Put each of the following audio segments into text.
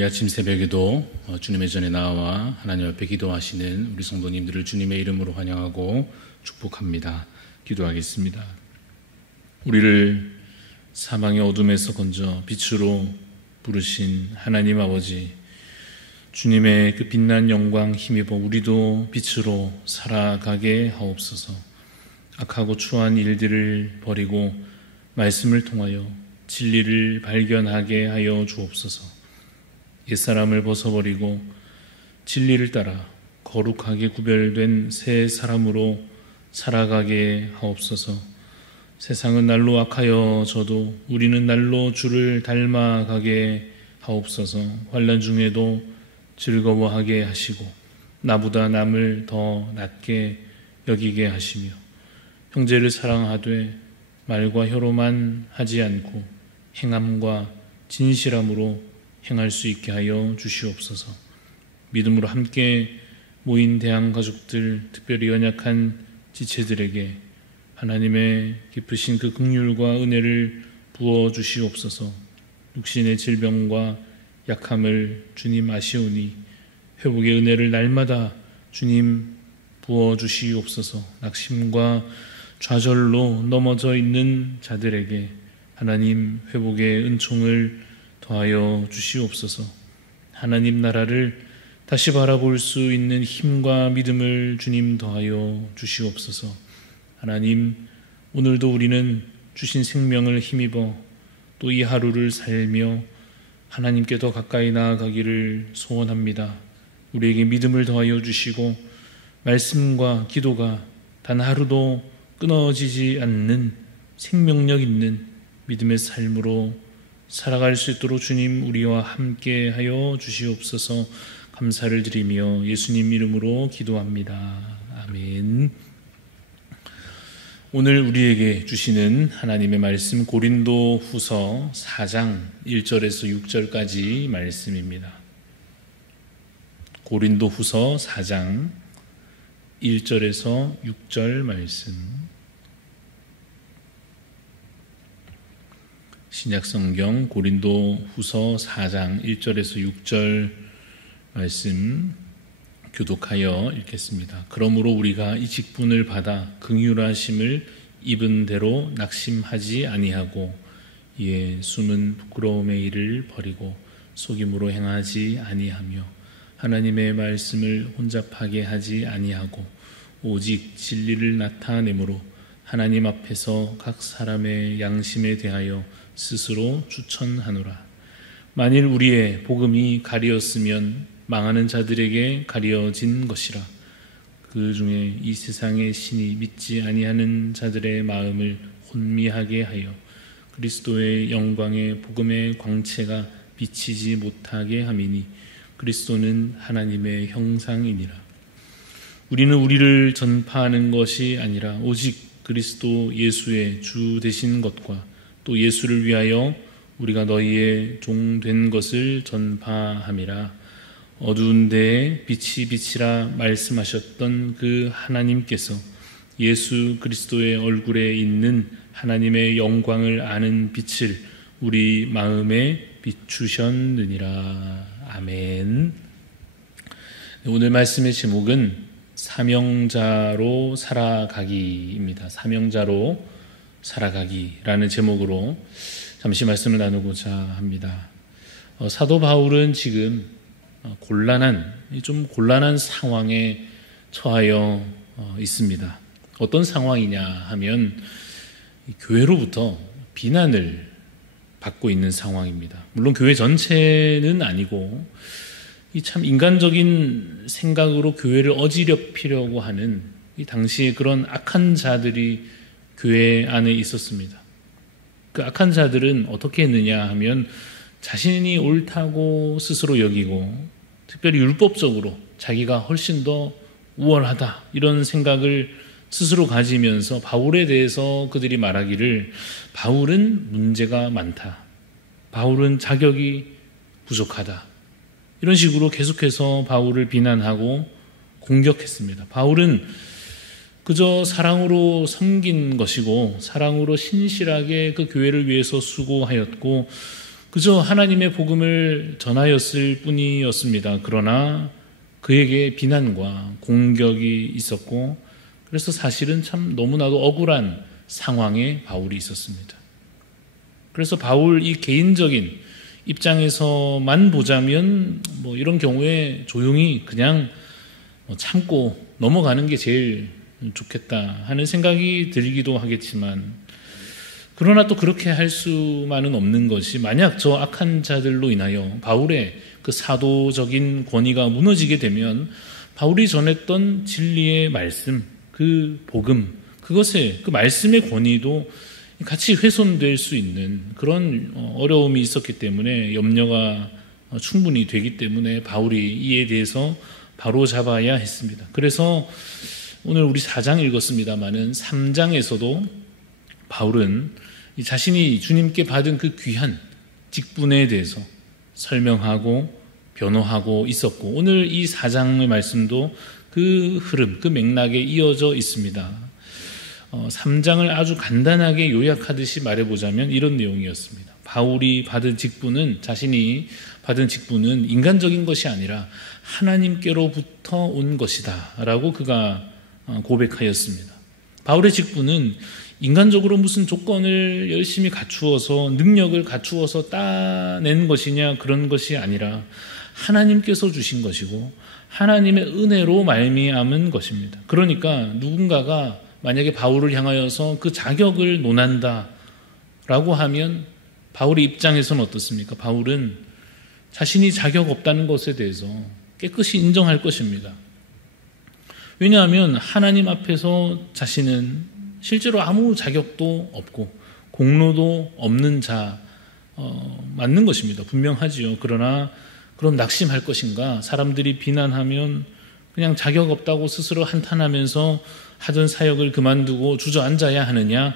이 아침 새벽에도 주님의 전에 나와 하나님 앞에 기도하시는 우리 성도님들을 주님의 이름으로 환영하고 축복합니다. 기도하겠습니다. 우리를 사망의 어둠에서 건져 빛으로 부르신 하나님 아버지, 주님의 그 빛난 영광 힘입어 우리도 빛으로 살아가게 하옵소서. 악하고 추한 일들을 버리고 말씀을 통하여 진리를 발견하게 하여 주옵소서. 옛사람을 벗어버리고 진리를 따라 거룩하게 구별된 새 사람으로 살아가게 하옵소서. 세상은 날로 악하여 져도 우리는 날로 주를 닮아가게 하옵소서. 환난 중에도 즐거워하게 하시고 나보다 남을 더 낮게 여기게 하시며 형제를 사랑하되 말과 혀로만 하지 않고 행함과 진실함으로 행할 수 있게 하여 주시옵소서. 믿음으로 함께 모인 대한 가족들, 특별히 연약한 지체들에게 하나님의 깊으신 그 긍휼과 은혜를 부어 주시옵소서. 육신의 질병과 약함을 주님 아시오니 회복의 은혜를 날마다 주님 부어 주시옵소서. 낙심과 좌절로 넘어져 있는 자들에게 하나님 회복의 은총을 더하여 주시옵소서. 하나님 나라를 다시 바라볼 수 있는 힘과 믿음을 주님 더하여 주시옵소서. 하나님, 오늘도 우리는 주신 생명을 힘입어 또 이 하루를 살며 하나님께 더 가까이 나아가기를 소원합니다. 우리에게 믿음을 더하여 주시고 말씀과 기도가 단 하루도 끊어지지 않는 생명력 있는 믿음의 삶으로 살아갈 수 있도록 주님 우리와 함께 하여 주시옵소서. 감사를 드리며 예수님 이름으로 기도합니다. 아멘. 오늘 우리에게 주시는 하나님의 말씀 고린도 후서 4장 1절에서 6절까지 말씀입니다. 고린도 후서 4장 1절에서 6절 말씀. 신약성경 고린도 후서 4장 1절에서 6절 말씀 교독하여 읽겠습니다. 그러므로 우리가 이 직분을 받아 긍휼하심을 입은 대로 낙심하지 아니하고 이에 숨은 부끄러움의 일을 버리고 속임으로 행하지 아니하며 하나님의 말씀을 혼잡하게 하지 아니하고 오직 진리를 나타내므로 하나님 앞에서 각 사람의 양심에 대하여 스스로 추천하노라. 만일 우리의 복음이 가리었으면 망하는 자들에게 가려진 것이라. 그 중에 이 세상의 신이 믿지 아니하는 자들의 마음을 혼미하게 하여 그리스도의 영광의 복음의 광채가 비치지 못하게 함이니 그리스도는 하나님의 형상이니라. 우리는 우리를 전파하는 것이 아니라 오직 그리스도 예수의 주 되신 것과 또 예수를 위하여 우리가 너희의 종 된 것을 전파함이라. 어두운 데에 빛이 비치라 말씀하셨던 그 하나님께서 예수 그리스도의 얼굴에 있는 하나님의 영광을 아는 빛을 우리 마음에 비추셨느니라. 아멘. 오늘 말씀의 제목은 사명자로 살아가기입니다. 사명자로 살아가기라는 제목으로 잠시 말씀을 나누고자 합니다. 사도 바울은 지금 좀 곤란한 상황에 처하여 있습니다. 어떤 상황이냐 하면 교회로부터 비난을 받고 있는 상황입니다. 물론 교회 전체는 아니고 이 참 인간적인 생각으로 교회를 어지럽히려고 하는 이 당시에 그런 악한 자들이 교회 안에 있었습니다. 그 악한 자들은 어떻게 했느냐 하면 자신이 옳다고 스스로 여기고 특별히 율법적으로 자기가 훨씬 더 우월하다 이런 생각을 스스로 가지면서 바울에 대해서 그들이 말하기를 바울은 문제가 많다. 바울은 자격이 부족하다. 이런 식으로 계속해서 바울을 비난하고 공격했습니다. 바울은 그저 사랑으로 섬긴 것이고 사랑으로 신실하게 그 교회를 위해서 수고하였고 그저 하나님의 복음을 전하였을 뿐이었습니다. 그러나 그에게 비난과 공격이 있었고, 그래서 사실은 참 너무나도 억울한 상황에 바울이 있었습니다. 그래서 바울 이 개인적인 입장에서만 보자면 이런 경우에 조용히 그냥 참고 넘어가는 게 제일 좋겠다 하는 생각이 들기도 하겠지만, 그러나 또 그렇게 할 수만은 없는 것이, 만약 저 악한 자들로 인하여 바울의 그 사도적인 권위가 무너지게 되면 바울이 전했던 진리의 말씀, 그 복음, 그것의 그 말씀의 권위도 같이 훼손될 수 있는 그런 어려움이 있었기 때문에, 염려가 충분히 되기 때문에 바울이 이에 대해서 바로 잡아야 했습니다. 그래서 오늘 우리 4장 읽었습니다마는 3장에서도 바울은 자신이 주님께 받은 그 귀한 직분에 대해서 설명하고 변호하고 있었고, 오늘 이 4장의 말씀도 그 흐름, 그 맥락에 이어져 있습니다. 3장을 아주 간단하게 요약하듯이 말해보자면 이런 내용이었습니다. 바울이 받은 직분은, 자신이 받은 직분은 인간적인 것이 아니라 하나님께로부터 온 것이다 라고 그가 고백하였습니다. 바울의 직분은 인간적으로 무슨 조건을 열심히 갖추어서, 능력을 갖추어서 따낸 것이냐, 그런 것이 아니라 하나님께서 주신 것이고 하나님의 은혜로 말미암은 것입니다. 그러니까 누군가가 만약에 바울을 향하여서 그 자격을 논한다라고 하면 바울의 입장에서는 어떻습니까? 바울은 자신이 자격 없다는 것에 대해서 깨끗이 인정할 것입니다. 왜냐하면 하나님 앞에서 자신은 실제로 아무 자격도 없고 공로도 없는 자 맞는 것입니다. 분명하지요. 그러나 그럼 낙심할 것인가? 사람들이 비난하면 그냥 자격 없다고 스스로 한탄하면서 하던 사역을 그만두고 주저앉아야 하느냐?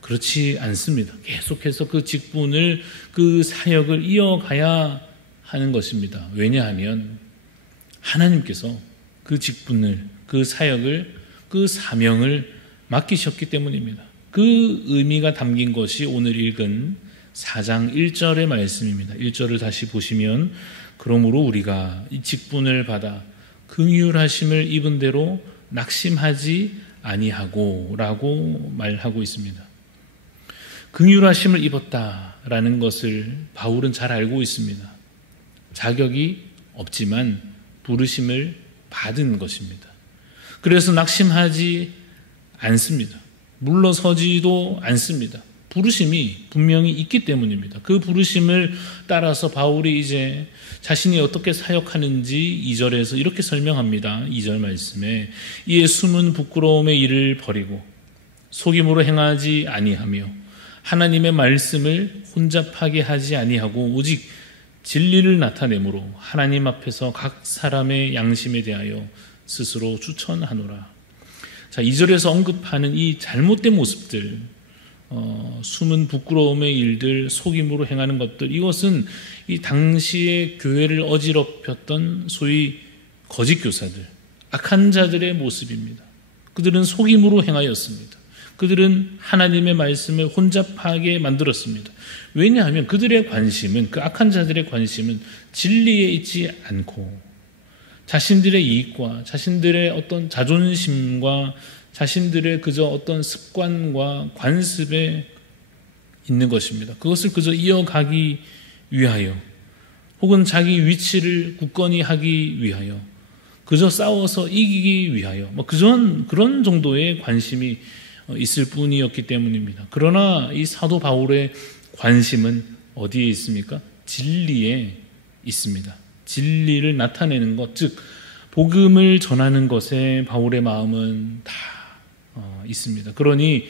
그렇지 않습니다. 계속해서 그 직분을, 그 사역을 이어가야 하는 것입니다. 왜냐하면 하나님께서 그 직분을, 그 사역을, 그 사명을 맡기셨기 때문입니다. 그 의미가 담긴 것이 오늘 읽은 4장 1절의 말씀입니다. 1절을 다시 보시면, 그러므로 우리가 이 직분을 받아 긍휼하심을 입은 대로 낙심하지 아니하고 라고 말하고 있습니다. 긍휼하심을 입었다라는 것을 바울은 잘 알고 있습니다. 자격이 없지만 부르심을 받은 것입니다. 그래서 낙심하지 않습니다. 물러서지도 않습니다. 부르심이 분명히 있기 때문입니다. 그 부르심을 따라서 바울이 이제 자신이 어떻게 사역하는지 2절에서 이렇게 설명합니다. 2절 말씀에, 이에 숨은 부끄러움의 일을 버리고 속임으로 행하지 아니하며 하나님의 말씀을 혼잡하게 하지 아니하고 오직 진리를 나타내므로 하나님 앞에서 각 사람의 양심에 대하여 스스로 추천하노라. 자, 2절에서 언급하는 이 잘못된 모습들, 숨은 부끄러움의 일들, 속임으로 행하는 것들, 이것은 이 당시의 교회를 어지럽혔던 소위 거짓 교사들, 악한 자들의 모습입니다. 그들은 속임으로 행하였습니다. 그들은 하나님의 말씀을 혼잡하게 만들었습니다. 왜냐하면 그들의 관심은, 그 악한 자들의 관심은 진리에 있지 않고 자신들의 이익과 자신들의 어떤 자존심과 자신들의 그저 어떤 습관과 관습에 있는 것입니다. 그것을 그저 이어가기 위하여, 혹은 자기 위치를 굳건히 하기 위하여, 그저 싸워서 이기기 위하여, 그런 정도의 관심이 있을 뿐이었기 때문입니다. 그러나 이 사도 바울의 관심은 어디에 있습니까? 진리에 있습니다. 진리를 나타내는 것, 즉 복음을 전하는 것에 바울의 마음은 다 있습니다. 그러니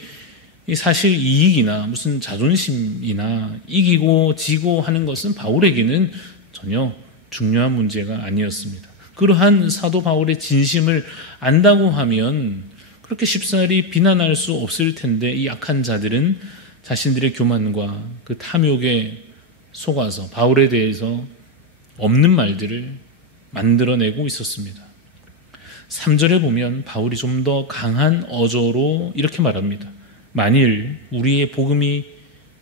사실 이익이나 무슨 자존심이나 이기고 지고 하는 것은 바울에게는 전혀 중요한 문제가 아니었습니다. 그러한 사도 바울의 진심을 안다고 하면 그렇게 쉽사리 비난할 수 없을 텐데, 이 악한 자들은 자신들의 교만과 그 탐욕에 속아서 바울에 대해서 없는 말들을 만들어내고 있었습니다. 3절에 보면 바울이 좀 더 강한 어조로 이렇게 말합니다. 만일 우리의 복음이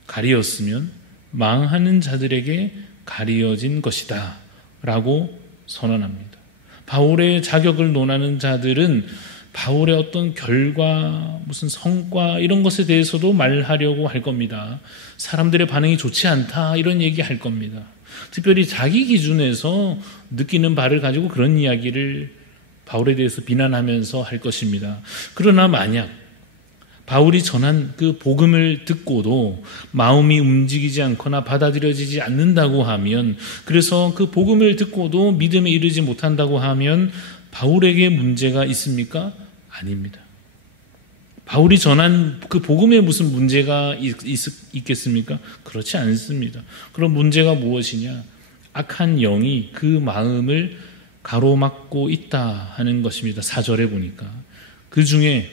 가리었으면 망하는 자들에게 가리어진 것이다 라고 선언합니다. 바울의 자격을 논하는 자들은 바울의 어떤 결과, 무슨 성과 이런 것에 대해서도 말하려고 할 겁니다. 사람들의 반응이 좋지 않다 이런 얘기 할 겁니다. 특별히 자기 기준에서 느끼는 바를 가지고 그런 이야기를 바울에 대해서 비난하면서 할 것입니다. 그러나 만약 바울이 전한 그 복음을 듣고도 마음이 움직이지 않거나 받아들여지지 않는다고 하면, 그래서 그 복음을 듣고도 믿음에 이르지 못한다고 하면 바울에게 문제가 있습니까? 아닙니다. 바울이 전한 그 복음에 무슨 문제가 있겠습니까? 그렇지 않습니다. 그럼 문제가 무엇이냐? 악한 영이 그 마음을 가로막고 있다 하는 것입니다. 4절에 보니까 그 중에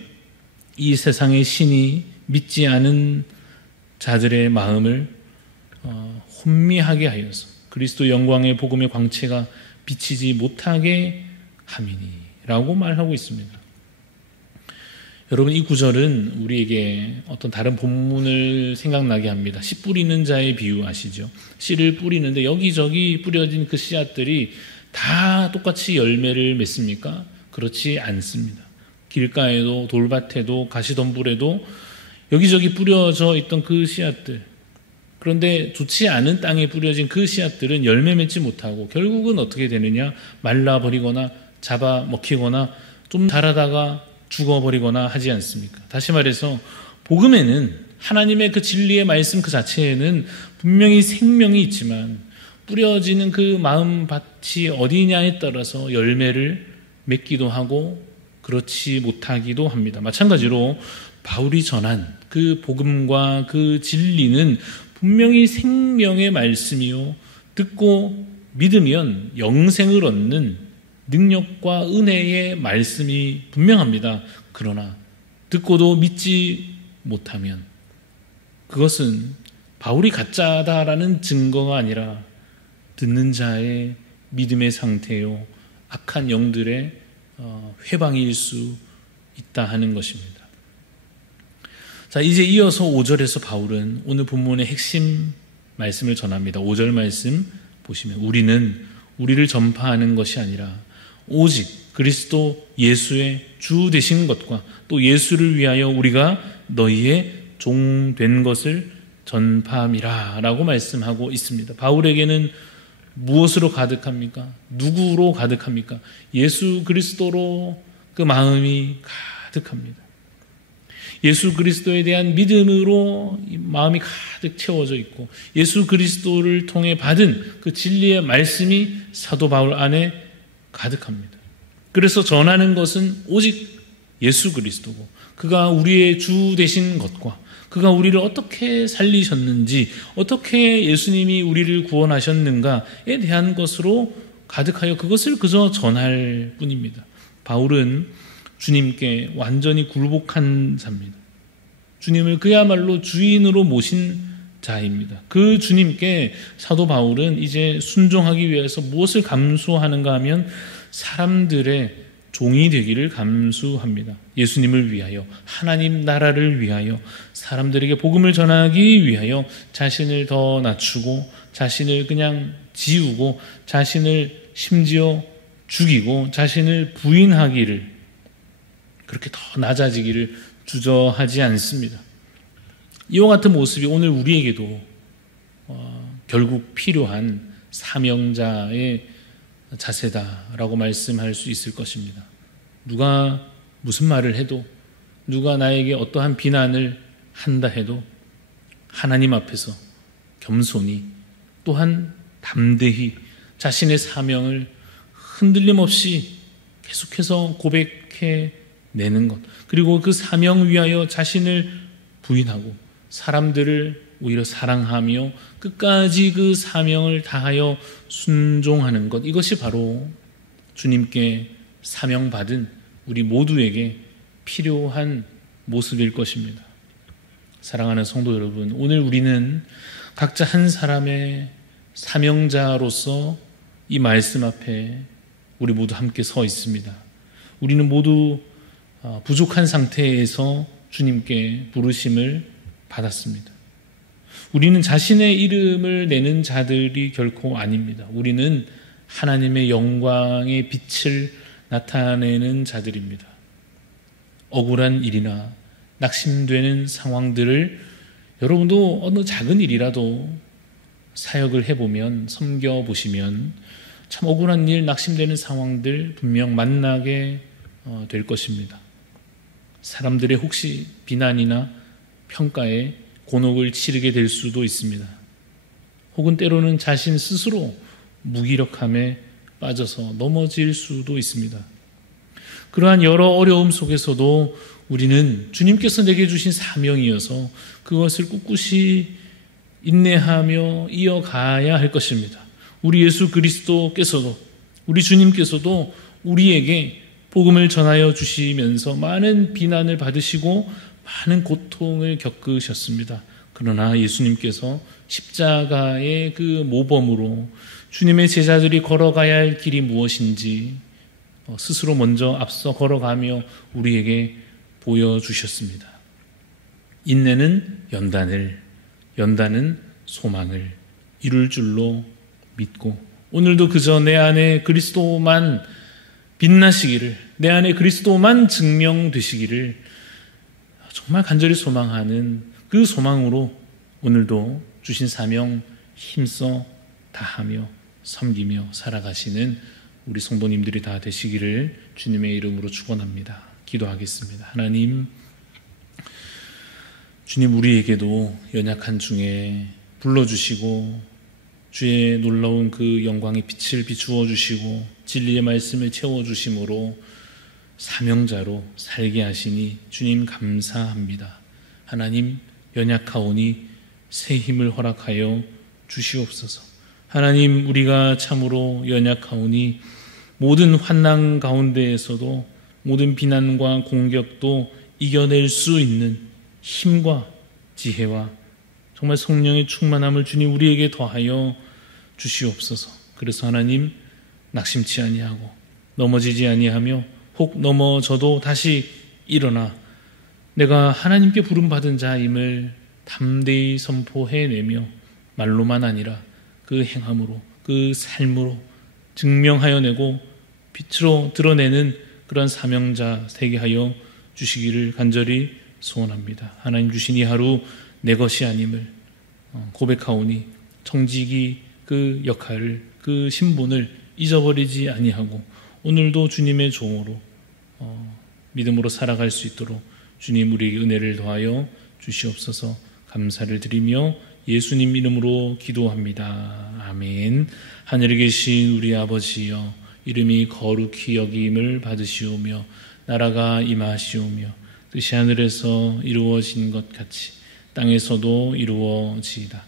이 세상의 신이 믿지 않은 자들의 마음을 혼미하게 하여서 그리스도 영광의 복음의 광채가 비치지 못하게 함이니라고 말하고 있습니다. 여러분, 이 구절은 우리에게 어떤 다른 본문을 생각나게 합니다. 씨 뿌리는 자의 비유 아시죠? 씨를 뿌리는데 여기저기 뿌려진 그 씨앗들이 다 똑같이 열매를 맺습니까? 그렇지 않습니다. 길가에도 돌밭에도 가시덤불에도 여기저기 뿌려져 있던 그 씨앗들, 그런데 좋지 않은 땅에 뿌려진 그 씨앗들은 열매 맺지 못하고 결국은 어떻게 되느냐? 말라버리거나 잡아먹히거나 좀 자라다가 죽어버리거나 하지 않습니까? 다시 말해서 복음에는, 하나님의 그 진리의 말씀 그 자체에는 분명히 생명이 있지만 뿌려지는 그 마음밭이 어디냐에 따라서 열매를 맺기도 하고 그렇지 못하기도 합니다. 마찬가지로 바울이 전한 그 복음과 그 진리는 분명히 생명의 말씀이요, 듣고 믿으면 영생을 얻는 능력과 은혜의 말씀이 분명합니다. 그러나 듣고도 믿지 못하면 그것은 바울이 가짜다라는 증거가 아니라 듣는 자의 믿음의 상태요, 악한 영들의 회방일 수 있다 하는 것입니다. 자, 이제 이어서 5절에서 바울은 오늘 본문의 핵심 말씀을 전합니다. 5절 말씀 보시면 우리는 우리를 전파하는 것이 아니라 오직 그리스도 예수의 주 되신 것과 또 예수를 위하여 우리가 너희의 종 된 것을 전파함이라 라고 말씀하고 있습니다. 바울에게는 무엇으로 가득합니까? 누구로 가득합니까? 예수 그리스도로 그 마음이 가득합니다. 예수 그리스도에 대한 믿음으로 마음이 가득 채워져 있고 예수 그리스도를 통해 받은 그 진리의 말씀이 사도 바울 안에 가득합니다. 그래서 전하는 것은 오직 예수 그리스도고 그가 우리의 주 되신 것과 그가 우리를 어떻게 살리셨는지, 어떻게 예수님이 우리를 구원하셨는가에 대한 것으로 가득하여 그것을 그저 전할 뿐입니다. 바울은 주님께 완전히 굴복한 자입니다. 주님을 그야말로 주인으로 모신 자입니다. 그 주님께 사도 바울은 이제 순종하기 위해서 무엇을 감수하는가 하면 사람들의 종이 되기를 감수합니다. 예수님을 위하여, 하나님 나라를 위하여, 사람들에게 복음을 전하기 위하여 자신을 더 낮추고 자신을 그냥 지우고 자신을 심지어 죽이고 자신을 부인하기를, 그렇게 더 낮아지기를 주저하지 않습니다. 이와 같은 모습이 오늘 우리에게도 결국 필요한 사명자의 자세다라고 말씀할 수 있을 것입니다. 누가 무슨 말을 해도, 누가 나에게 어떠한 비난을 한다 해도 하나님 앞에서 겸손히 또한 담대히 자신의 사명을 흔들림 없이 계속해서 고백해 내는 것, 그리고 그 사명 위하여 자신을 부인하고 사람들을 오히려 사랑하며 끝까지 그 사명을 다하여 순종하는 것, 이것이 바로 주님께 사명받은 우리 모두에게 필요한 모습일 것입니다. 사랑하는 성도 여러분, 오늘 우리는 각자 한 사람의 사명자로서 이 말씀 앞에 우리 모두 함께 서 있습니다. 우리는 모두 부족한 상태에서 주님께 부르심을 받았습니다. 우리는 자신의 이름을 내는 자들이 결코 아닙니다. 우리는 하나님의 영광의 빛을 나타내는 자들입니다. 억울한 일이나 낙심되는 상황들을 여러분도 어느 작은 일이라도 사역을 해보면, 섬겨보시면 참 억울한 일, 낙심되는 상황들 분명 만나게 될 것입니다. 사람들의 혹시 비난이나 평가에 곤혹을 치르게 될 수도 있습니다. 혹은 때로는 자신 스스로 무기력함에 빠져서 넘어질 수도 있습니다. 그러한 여러 어려움 속에서도 우리는 주님께서 내게 주신 사명이어서 그것을 꿋꿋이 인내하며 이어가야 할 것입니다. 우리 예수 그리스도께서도, 우리 주님께서도 우리에게 복음을 전하여 주시면서 많은 비난을 받으시고 많은 고통을 겪으셨습니다. 그러나 예수님께서 십자가의 그 모범으로 주님의 제자들이 걸어가야 할 길이 무엇인지 스스로 먼저 앞서 걸어가며 우리에게 보여주셨습니다. 인내는 연단을, 연단은 소망을 이룰 줄로 믿고, 오늘도 그저 내 안에 그리스도만 빛나시기를, 내 안에 그리스도만 증명되시기를 정말 간절히 소망하는 그 소망으로 오늘도 주신 사명 힘써 다하며 섬기며 살아가시는 우리 성도님들이 다 되시기를 주님의 이름으로 축원합니다. 기도하겠습니다. 하나님, 주님 우리에게도 연약한 중에 불러주시고 주의 놀라운 그 영광의 빛을 비추어 주시고 진리의 말씀을 채워주심으로 사명자로 살게 하시니 주님 감사합니다. 하나님, 연약하오니 새 힘을 허락하여 주시옵소서. 하나님, 우리가 참으로 연약하오니 모든 환난 가운데에서도 모든 비난과 공격도 이겨낼 수 있는 힘과 지혜와 정말 성령의 충만함을 주님 우리에게 더하여 주시옵소서. 그래서 하나님, 낙심치 아니하고 넘어지지 아니하며 혹 넘어져도 다시 일어나 내가 하나님께 부름받은 자임을 담대히 선포해내며 말로만 아니라 그 행함으로, 그 삶으로 증명하여 내고 빛으로 드러내는 그런 사명자 되게 하여 주시기를 간절히 소원합니다. 하나님 주신 이 하루 내 것이 아님을 고백하오니 청지기 그 역할을, 그 신분을 잊어버리지 아니하고 오늘도 주님의 종으로 믿음으로 살아갈 수 있도록 주님 우리에게 은혜를 더하여 주시옵소서. 감사를 드리며 예수님 이름으로 기도합니다. 아멘. 하늘에 계신 우리 아버지여, 이름이 거룩히 여김을 받으시오며 나라가 임하시오며 뜻이 하늘에서 이루어진 것 같이 땅에서도 이루어지이다.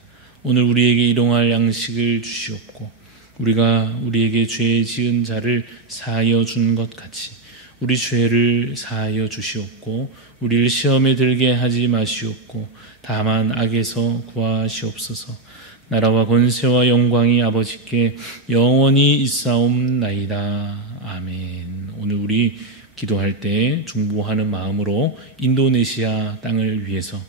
오늘 우리에게 일용할 양식을 주시옵고 우리가 우리에게 죄 지은 자를 사하여 준 것 같이 우리 죄를 사하여 주시옵고 우리를 시험에 들게 하지 마시옵고 다만 악에서 구하시옵소서. 나라와 권세와 영광이 아버지께 영원히 있사옵나이다. 아멘. 오늘 우리 기도할 때 중보하는 마음으로 인도네시아 땅을 위해서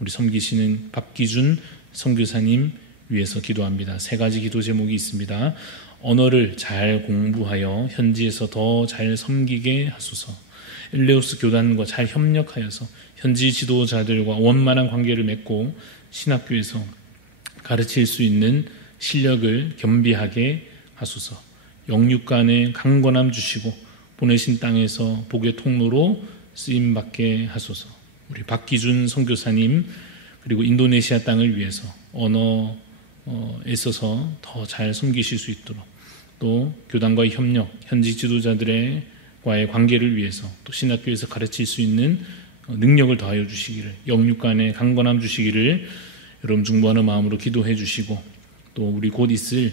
우리 섬기시는 박기준 선교사님 위해서 기도합니다. 3가지 기도 제목이 있습니다. 언어를 잘 공부하여 현지에서 더 잘 섬기게 하소서. 엘레우스 교단과 잘 협력하여서 현지 지도자들과 원만한 관계를 맺고 신학교에서 가르칠 수 있는 실력을 겸비하게 하소서. 영육 간에 강건함 주시고 보내신 땅에서 복의 통로로 쓰임받게 하소서. 우리 박기준 선교사님 그리고 인도네시아 땅을 위해서 언어에 있어서 더 잘 섬기실 수 있도록 또 교단과의 협력, 현지 지도자들과의 관계를 위해서 또 신학교에서 가르칠 수 있는 능력을 더하여 주시기를, 영육 간에 강건함 주시기를 여러분 중보하는 마음으로 기도해 주시고 또 우리 곧 있을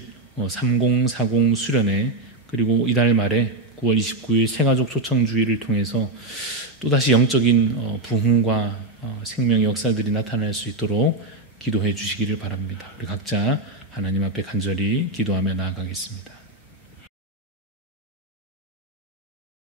3040 수련회 그리고 이달 말에 9월 29일 새가족 초청주의를 통해서 또다시 영적인 부흥과 생명의 역사들이 나타날 수 있도록 기도해 주시기를 바랍니다. 우리 각자 하나님 앞에 간절히 기도하며 나아가겠습니다.